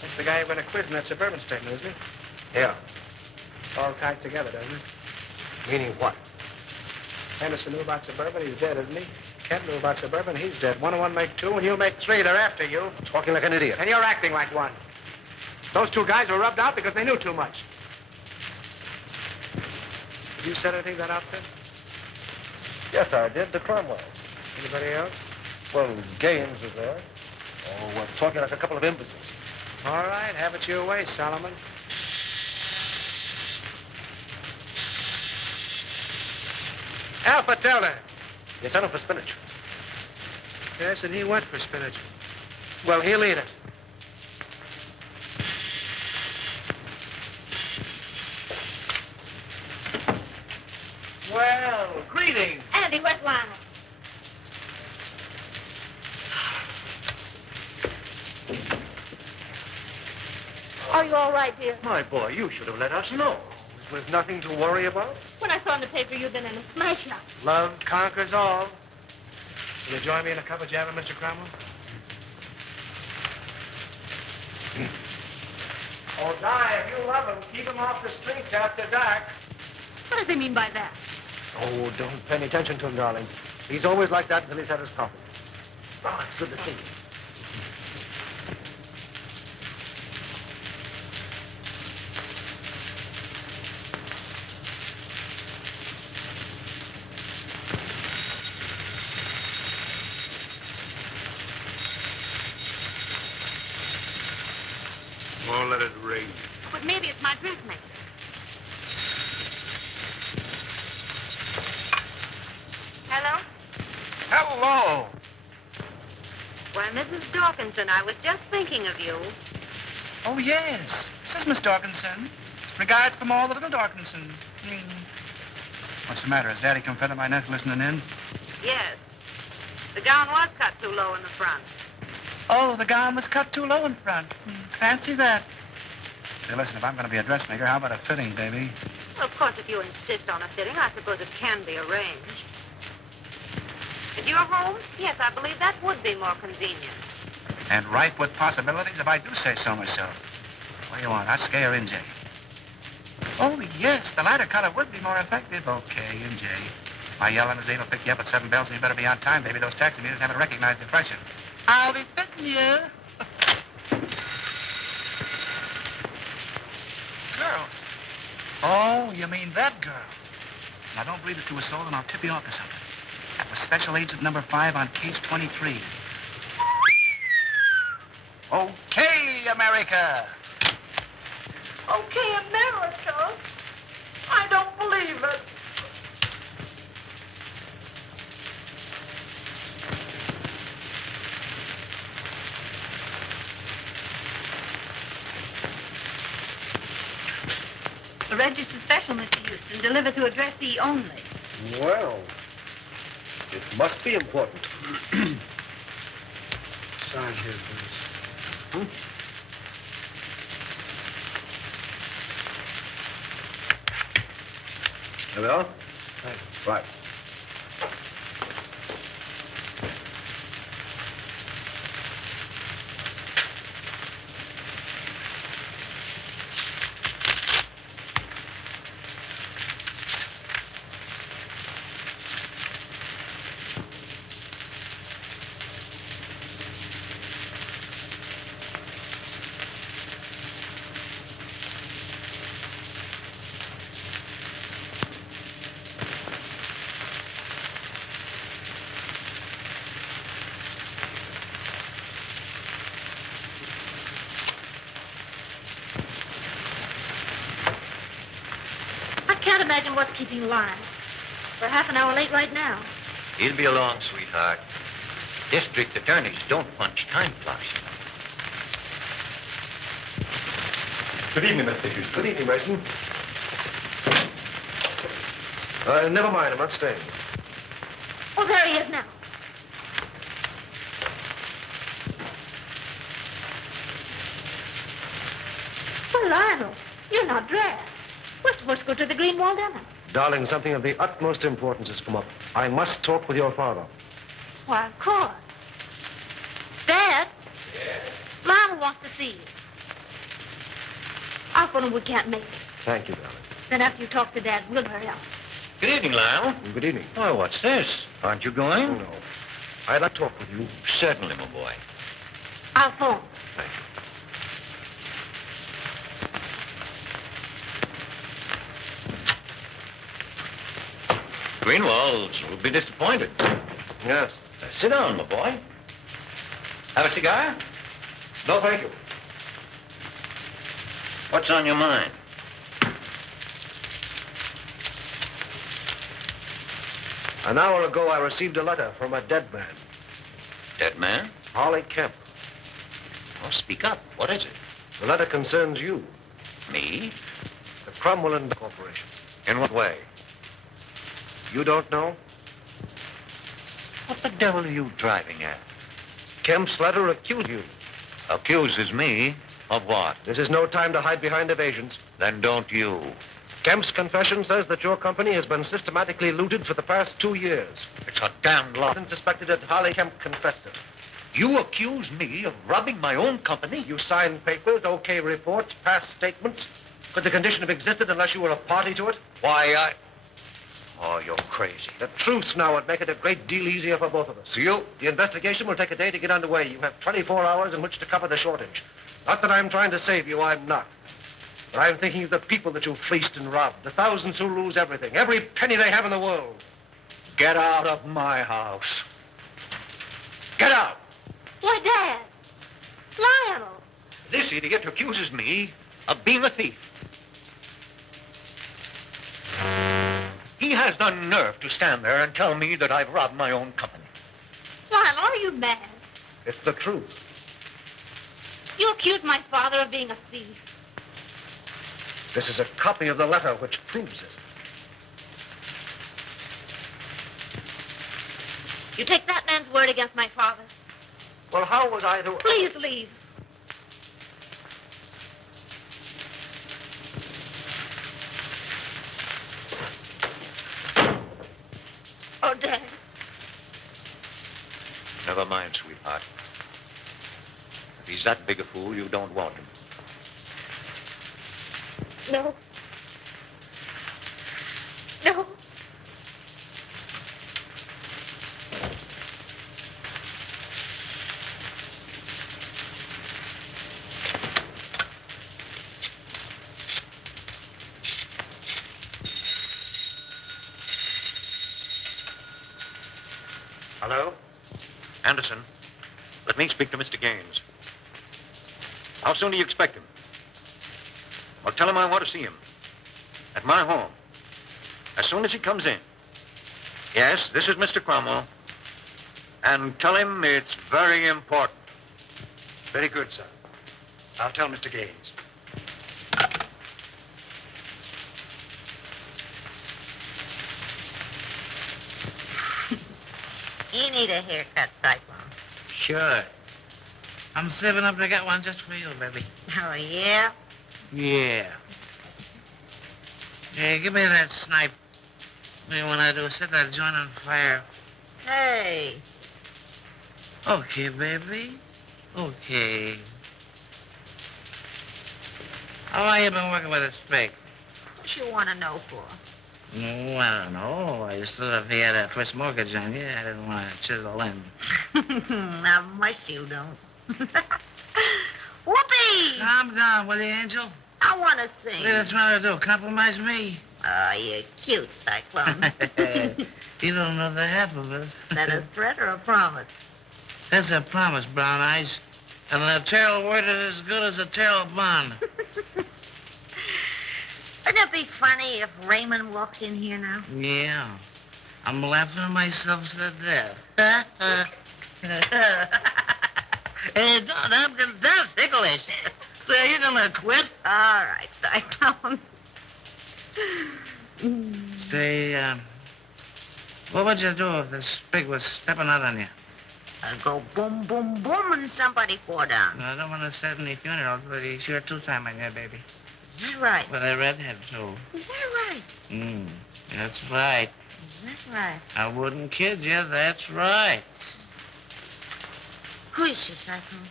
That's the guy you're going to quiz in that suburban statement, isn't he? Yeah. All tied together, doesn't it? Meaning what? Henderson knew about suburban. He's dead, isn't he? Kemp knew about suburban. He's dead. 1 and 1 make 2, and you'll make 3. They're after you. Talking like an idiot. And you're acting like one. Those 2 guys were rubbed out because they knew too much. Have you said anything to that outfit? Yes, I did. To Cromwell. Anybody else? Well, Gaines was there. Oh, we're talking like a couple of imbeciles. All right, have it your way, Solomon. Alpha, tell her. You sent him for spinach. Yes, and he went for spinach. Well, he'll eat it. Well, greetings. Andy, where's Lionel? Are you all right, dear? My boy, you should have let us know. With nothing to worry about? When I saw in the paper you'd been in a smash-up. Love conquers all. Will you join me in a cup of java, Mr. Cromwell? Oh, Di, if you love him, keep him off the streets after dark. What does he mean by that? Oh, don't pay any attention to him, darling. He's always like that until he's had his coffee. Oh, it's good to see you. Won't let it rain. But maybe it's my dressmaker. Hello? Hello. Why, Mrs. Dawkinson, I was just thinking of you. Oh, yes. This is Miss Dawkinson. Regards from all the little Dawkinsons. What's the matter? Has Daddy come feather my nest listening in? Yes. The gown was cut too low in the front. Oh, the gown was cut too low in front. Fancy that. Hey, listen, if I'm going to be a dressmaker, how about a fitting, baby? Well, of course, if you insist on a fitting, I suppose it can be arranged. If you're home, yes, I believe that would be more convenient. And ripe with possibilities, if I do say so myself. What do you want, Husky or NJ? Oh, yes, the lighter color would be more effective. Okay, NJ. My yellow limousine will pick you up at 7 bells, and you better be on time, baby. Those taxi meters haven't recognized the freshen. I'll be fitting you. Girl. Oh, you mean that girl. Now, don't breathe it to a soul, and I'll tip you off to something. That was Special Agent number 5 on case 23. Okay, America. Okay, America. I don't believe it. A registered special, Mr. Houston, delivered to address E only. Well, it must be important. Sign here, please. There we are. Thank Right. imagine what's keeping Lionel. We're half an hour late right now. He'll be along, sweetheart. District attorneys don't punch time clocks. Good evening, Mr. Houston. Good evening, Mason. Never mind. I'm not staying. Oh, there he is now. Well, Lionel, you're not dressed. We're supposed to go to the Greenwald dinner. Darling, something of the utmost importance has come up. I must talk with your father. Why, of course. Dad? Yes? Lionel wants to see you. I'll phone him we can't make it. Thank you, darling. Then after you talk to Dad, we'll hurry up. Good evening, Lionel. Good evening. Oh, what's this? Aren't you going? Oh, no. I'd like to talk with you. Certainly, my boy. I'll phone. Thank you. Greenwalds will be disappointed. Yes. Sit down, my boy. Have a cigar? No, thank you. What's on your mind? An hour ago, I received a letter from a dead man. Dead man? Harley Kemp. Oh, speak up. What is it? The letter concerns you. Me? The Cromwell Corporation. In what way? You don't know? What the devil are you driving at? Kemp's letter accused you. Accuses me of what? This is no time to hide behind evasions. Then don't you. Kemp's confession says that your company has been systematically looted for the past 2 years. It's a damned lie. Suspected that Harley Kemp confessed it. You accuse me of robbing my own company? You signed papers, okay reports, past statements. Could the condition have existed unless you were a party to it? Why, Oh, you're crazy. The truth now would make it a great deal easier for both of us. The investigation will take a day to get underway. You have 24 hours in which to cover the shortage. Not that I'm trying to save you, I'm not. But I'm thinking of the people that you fleeced and robbed, the thousands who lose everything, every penny they have in the world. Get out of my house. Get out! Why, Dad. Lionel. This idiot accuses me of being a thief. He has the nerve to stand there and tell me that I've robbed my own company. Lionel, are you mad? It's the truth. You accuse my father of being a thief. This is a copy of the letter which proves it. You take that man's word against my father's. Well, how was I to... Please leave. Oh, Dad. Never mind, sweetheart. If he's that big a fool, you don't want him. No. No. Hello? Anderson, let me speak to Mr. Gaines. How soon do you expect him? Well, tell him I want to see him. At my home. As soon as he comes in. Yes, this is Mr. Cromwell. And tell him it's very important. Very good, sir. I'll tell Mr. Gaines. You need a haircut, Cyclone. Sure. I'm saving up to get one just for you, baby. Oh, yeah? Yeah. Hey, give me that snipe. Maybe when I do, set that joint on fire. Hey. Okay, baby. Okay. How long you been working with a spade? What you want to know for? No, I don't know. I just thought if he had a first mortgage on you, I didn't want to chisel in. Not much you don't. Whoopee! Calm down, will you, Angel? I want to sing. What are you trying to do, compromise me? Oh, you're cute, Cyclone. You don't know the half of it. That a threat or a promise? That's a promise, Brown Eyes. And a terrible word is as good as a terrible bond. Wouldn't it be funny if Raymond walked in here now? Yeah. I'm laughing myself to death. Hey, that's ticklish. So you're gonna quit? All right, Cyclone. Say, what would you do if this pig was stepping out on you? I'd go boom, boom, boom, and somebody fall down. I don't want to start any funerals, but he's sure two-time on you, baby. Is that right? With a redhead, too. Is that right? That's right. Is that right? I wouldn't kid you. That's right. Who is she, Cyclone?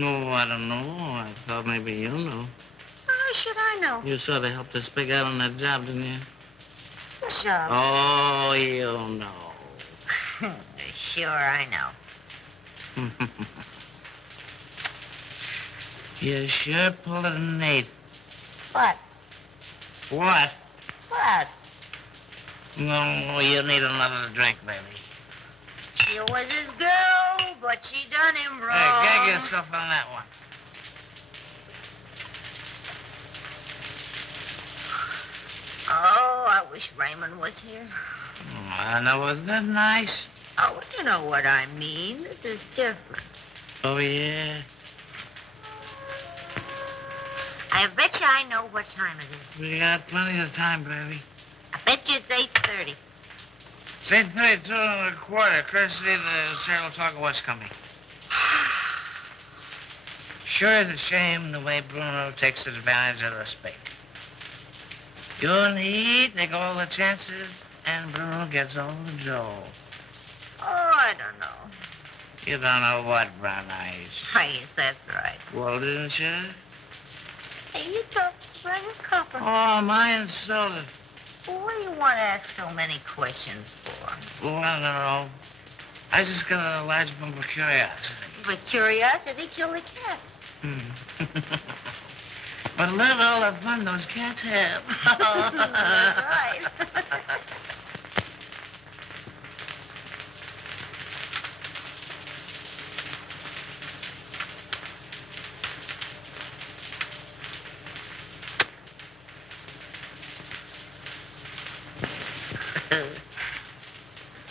No, I don't know. I thought maybe you knew. How should I know? You sort of helped us pig out on that job, didn't you? What job? Oh, you know. Sure, I know. You sure pulled it an 8. What? What? What? No, you need another drink, baby. She was his girl, but she done him wrong. Hey, gag yourself on that one. Oh, I wish Raymond was here. I know, wasn't that nice? Oh, you know what I mean. This is different. Oh, yeah? I bet you I know what time it is. We got plenty of time, baby. I bet you it's 8:30. It's 8:32 and a quarter. Courtesy of the serial talk of what's coming. Sure is a shame the way Bruno takes advantage of the spake. You and he take all the chances, and Bruno gets all the dough. Oh, I don't know. You don't know what, Brown Eyes. Yes, that's right. Well, didn't you? Hey, you talk just like a copper. Oh, my insulted. Well, what do you want to ask so many questions for? Well, I don't know. I just got a large bump of curiosity. But curiosity killed the cat. But look at all the fun those cats have. That's right.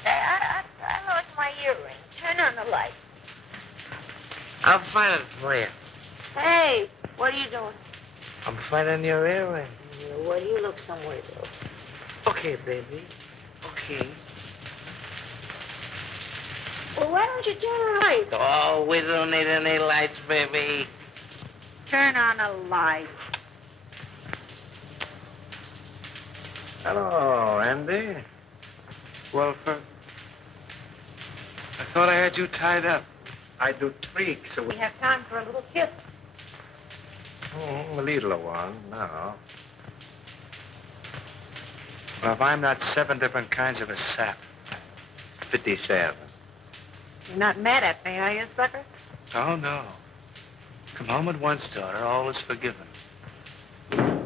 I lost my earring. Turn on the light. I'll find it for you. Hey, what are you doing? I'm finding your earring. Well, you look somewhere else. Okay, baby. Okay. Well, why don't you turn the light? Oh, we don't need any lights, baby. Turn on a light. Hello, Andy. Well, I thought I had you tied up. I do tweaks. So We have time for a little kiss. a little one, no. Well, if I'm not 7 different kinds of a sap, 57. You're not mad at me, are you, sucker? Oh, no. Come home at once, daughter. All is forgiven.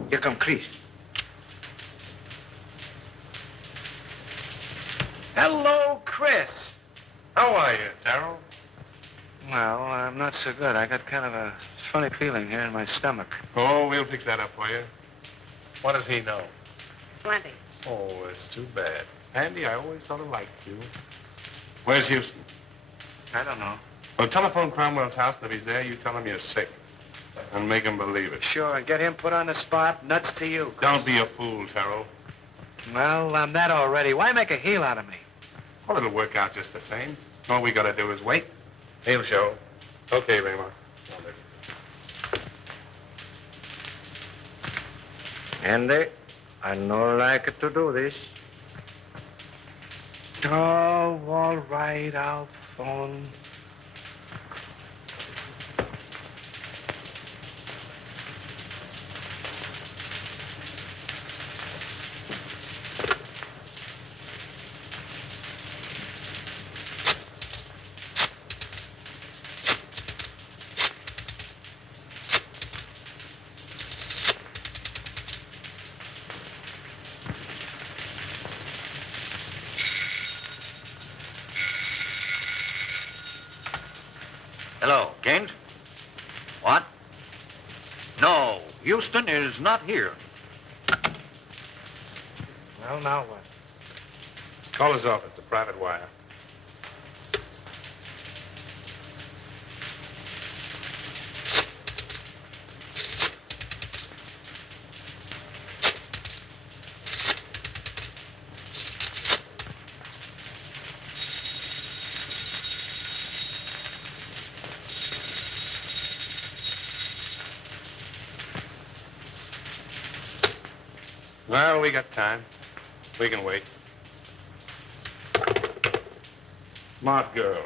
Here come Chris. Hello, Chris. How are you, Darrell? Well, I'm not so good. I got kind of a funny feeling here in my stomach. Oh, we'll fix that up for you. What does he know? Plenty. Oh, it's too bad. Andy, I always sort of liked you. Where's Houston? I don't know. Well, telephone Cromwell's house, and if he's there, you tell him you're sick. And make him believe it. Sure, and get him put on the spot. Nuts to you, Chris. Don't be a fool, Terrell. Well, I'm that already. Why make a heel out of me? Well, it'll work out just the same. All we gotta do is wait. He'll show. Okay, Raymond. Andy, I no like to do this. Oh, all right, I'll phone. Hello, Gaines? What? No, Houston is not here. Well, now what? Call his office, a private wire. Well, we got time. We can wait. Smart girl.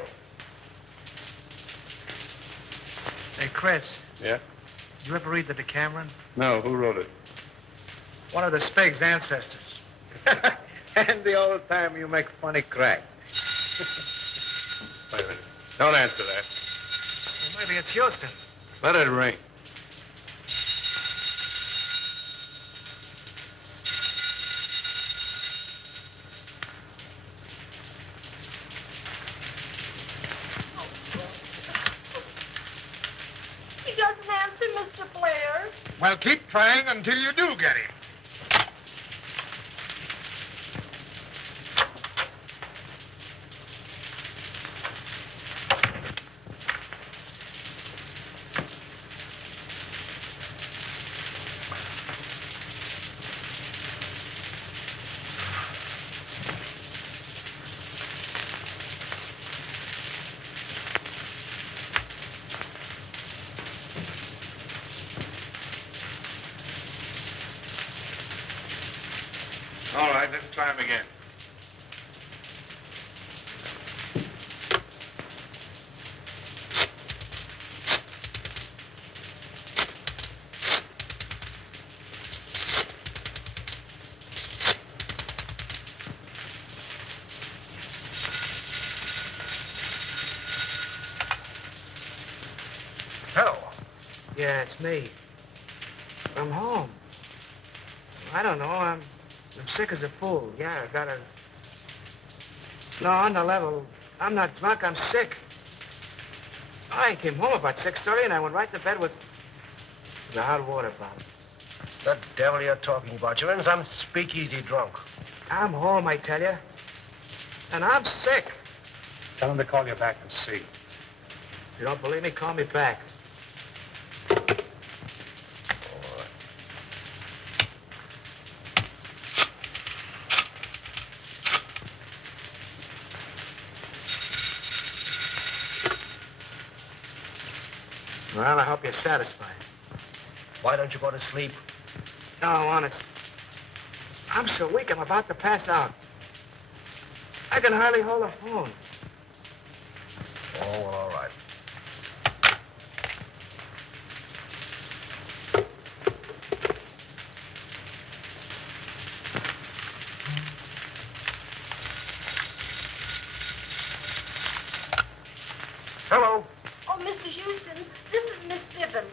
Say, Chris, Yeah? did you ever read the Decameron? No, who wrote it? One of the Spig's ancestors. And the old time you make funny crack. Wait a minute. Don't answer that. Well, maybe it's Houston. Let it ring. He doesn't answer, Mr. Blair. Well, keep trying until you do get him. All right, let's try him again. Hello. Yeah, it's me. I'm home. I don't know. I'm sick as a fool. Yeah, I got a... No, on the level. I'm not drunk. I'm sick. I came home about 6:30 and I went right to bed with a hot water bottle. The devil you're talking about. You're in some speakeasy drunk. I'm home, I tell you. And I'm sick. Tell him to call you back and see. If you don't believe me, call me back. Well, I hope you're satisfied. Why don't you go to sleep? No, honest. I'm so weak, I'm about to pass out. I can hardly hold a phone. Oh, well, all right. Hello. Oh, Mr. Houston, this is Miss Bibbins.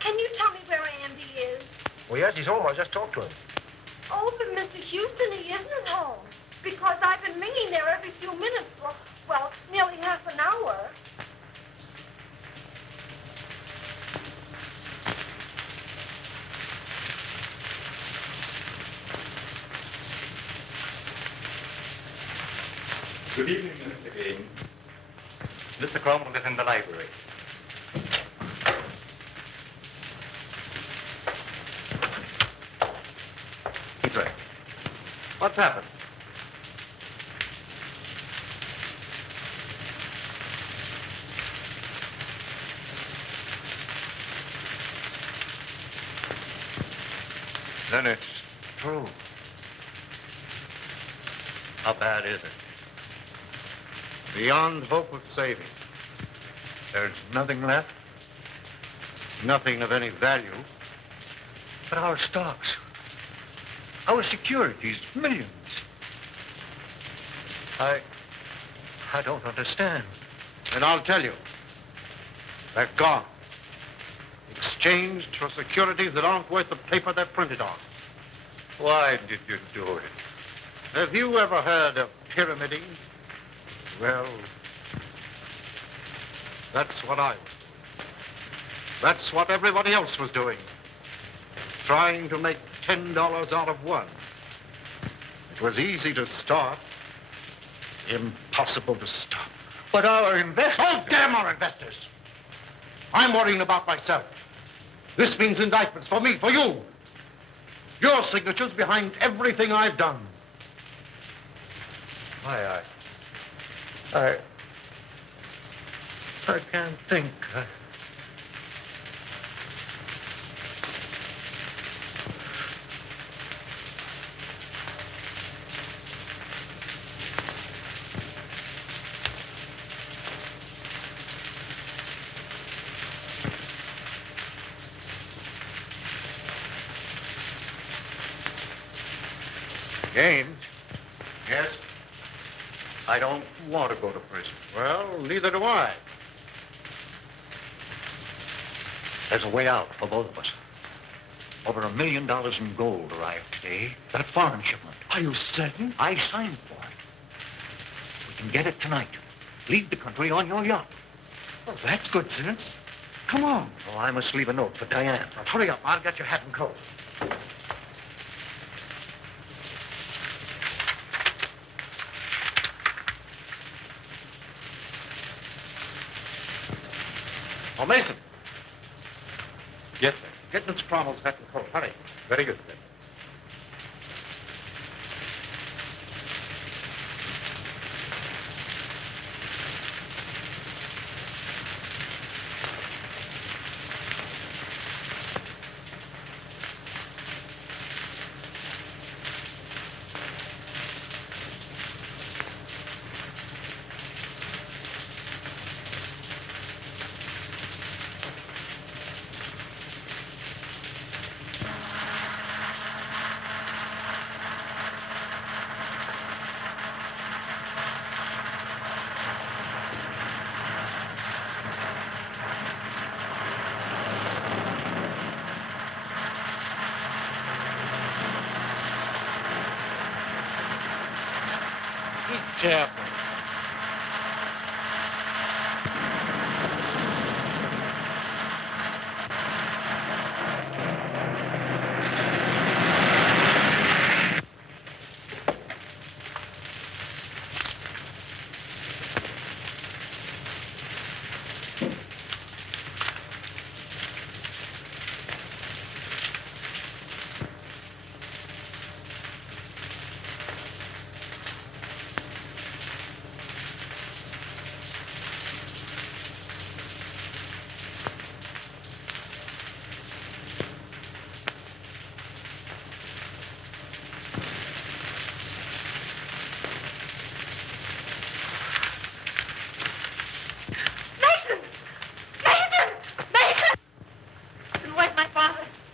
Can you tell me where Andy is? Well, yes, he's home. I just talked to him. Oh, but Mr. Houston, he isn't home. Because I've been ringing there every few minutes for, well, nearly half an hour. Good evening, Mr. Gaines. Mr. Cromwell is in the library. He's right. What's happened? Then it's true. How bad is it? Beyond hope of saving. There's nothing left. Nothing of any value. But our stocks, our securities, millions. I don't understand. And I'll tell you. They're gone. Exchanged for securities that aren't worth the paper they're printed on. Why did you do it? Have you ever heard of pyramiding? Well, that's what I was doing. That's what everybody else was doing. Trying to make $10 out of one. was easy to start, impossible to stop. But our investors... Oh, damn our investors! I'm worrying about myself. This means indictments for me, for you. Your signature's behind everything I've done. I can't think. James, Yes? I don't want to go to prison. Well, neither do I. There's a way out for both of us. Over $1 million in gold arrived today. That foreign shipment. Are you certain? I signed for it. We can get it tonight. Leave the country on your yacht. Well, that's good sense. Come on. Oh, I must leave a note for Diane. Now, hurry up. I'll get your hat and coat. Oh, Mason. Yes, sir. Get Miss Cromwell's hat and coat. Hurry. Very good, sir. Be careful.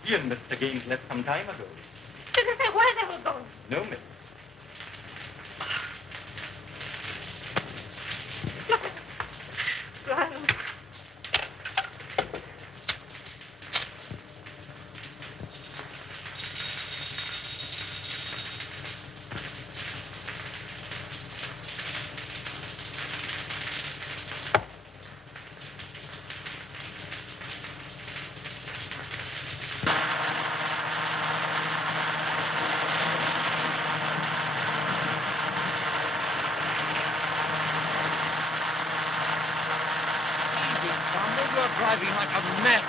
You and Mr. Gaines left some time ago. Did they say where they were going? No, miss. Ronald. You're driving like a mess.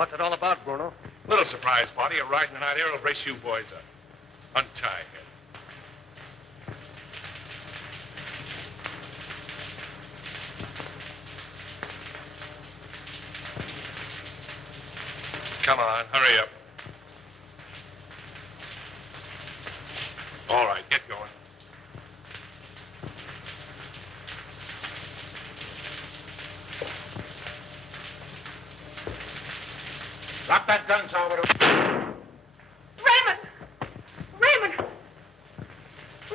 what's it all about, Bruno? Little surprise party. A ride in the night air will brace you boys up. Untie him. Come on, hurry up. All right, get going. Drop that gun, Salvador. Raymond! Raymond!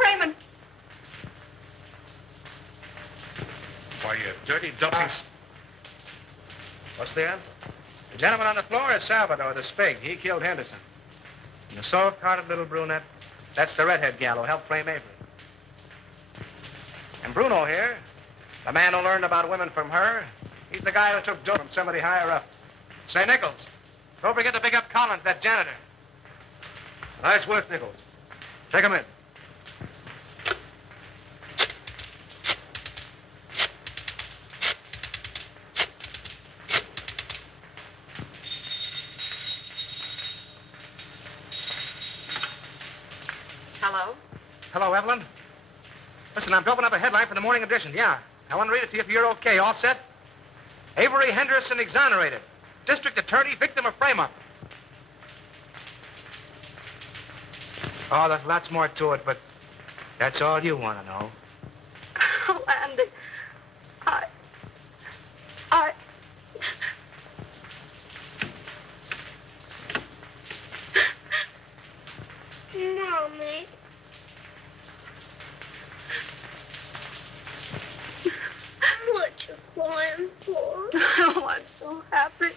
Raymond! Why, you dirty, dumping... What's the answer? The gentleman on the floor is Salvador, the spig. He killed Henderson. And the soft-hearted little brunette, that's the redhead gal who helped frame Avery. And Bruno here, the man who learned about women from her, he's the guy who took dope from somebody higher up. Say, Nichols, don't forget to pick up Collins, that janitor. Nice work, Nichols. Take him in. Hello? Hello, Evelyn. Listen, I'm doping up a headline for the morning edition. Yeah. I want to read it to you if you're okay. All set? Avery Henderson exonerated. District attorney, victim of frame-up. Oh, there's lots more to it, but that's all you want to know. Oh, Andy. I... Mommy. What you crying for? Oh, I'm so happy.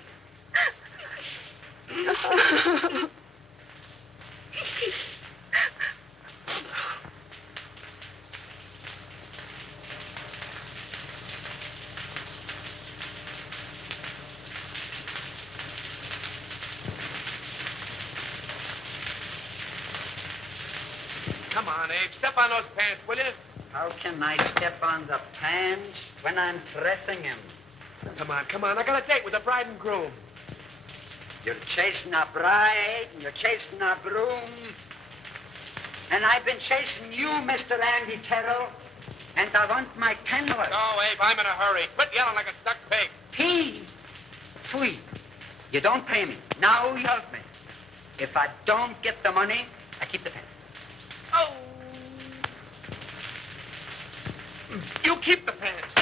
Come on, Abe. Step on those pants, will you? How can I step on the pants when I'm dressing him? Come on. I got a date with the bride and groom. You're chasing a bride, and you're chasing a groom. And I've been chasing you, Mr. Andy Terrell. And I want my $10. No, Abe, I'm in a hurry. Quit yelling like a stuck pig. Pee. Pfui. You don't pay me. Now you help me. If I don't get the money, I keep the pants. Oh! You keep the pants.